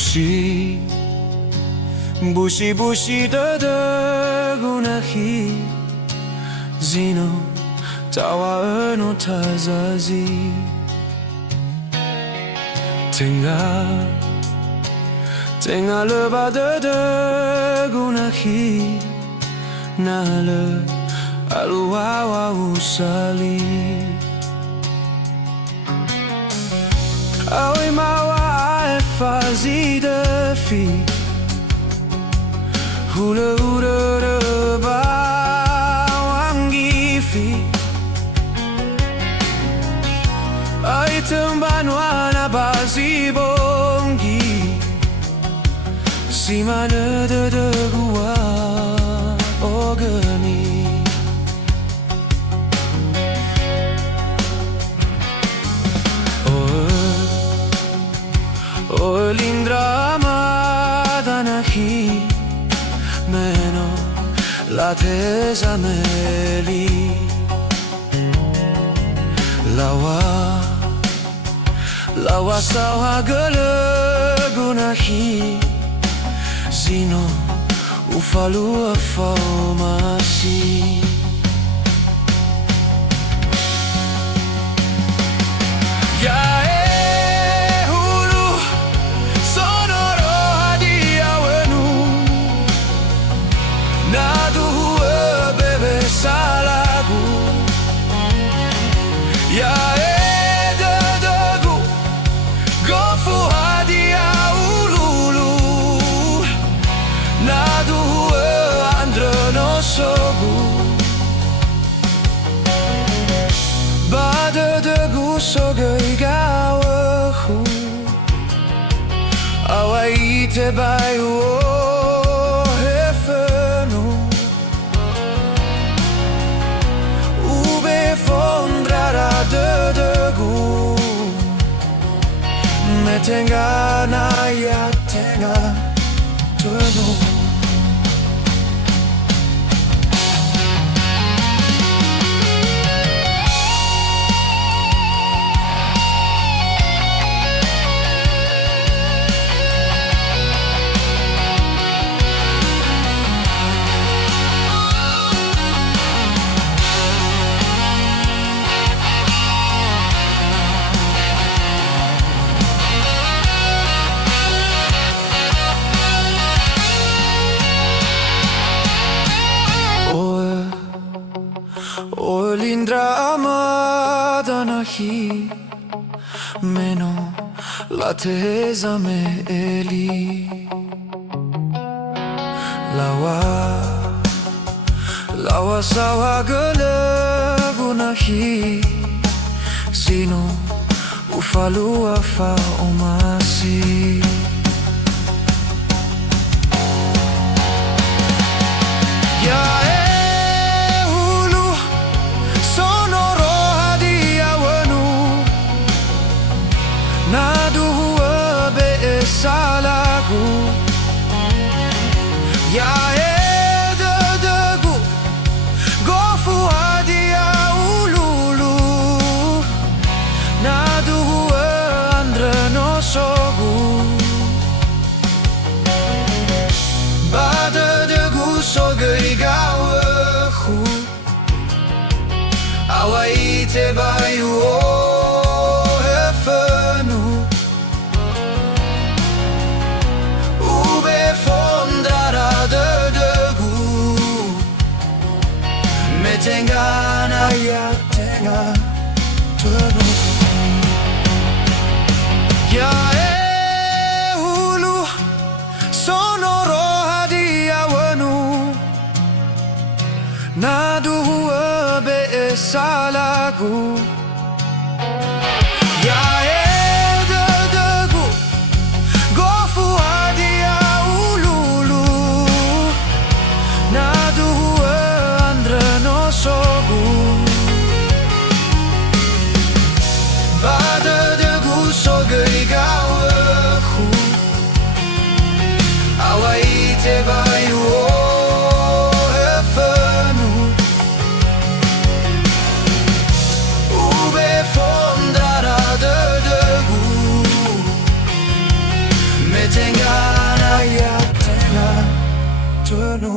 Busi Busi Busi Dodo nakhi Zino tawaõ notazazi Tenga lebat dõdõgu nakhi Nalõ alua wawu'usa Awai'i mbawa aefa zidõfi Hulõ urõrõ'õ wangifi Aitõ mbanua bongi si mana dõdõgu ogani lindra amada nakhi meno la zame'eli Lawa sawa dõdõgu nakhi Zino ufalua masi Hulõ sonoro hadia wenu Nadu õbe'e salagu dõdõgu so'õ'gawahu Awai'i Terbaik Havino Ube'e fondrara dõdõgu Tenga Tenga dõdõgu lindra amada nakhi meno la zame'eli Lawa sawa dõdõgu nakhi Zino ufalua masi salagu dõdõgu gofu hadia ululu nadu õ'andõ dõdõgu so'õ'gawahu Awai'i Terbaik Tenga Tenga dõdõgu Hulõ sonoro hadia wenu Nadu õbe'e salagu dõdõgu gofu hadia ululu Nadu dõdõgu so'õ'gawahu Awai'i Terbaik Havino Tenga, Tenga, Tenga,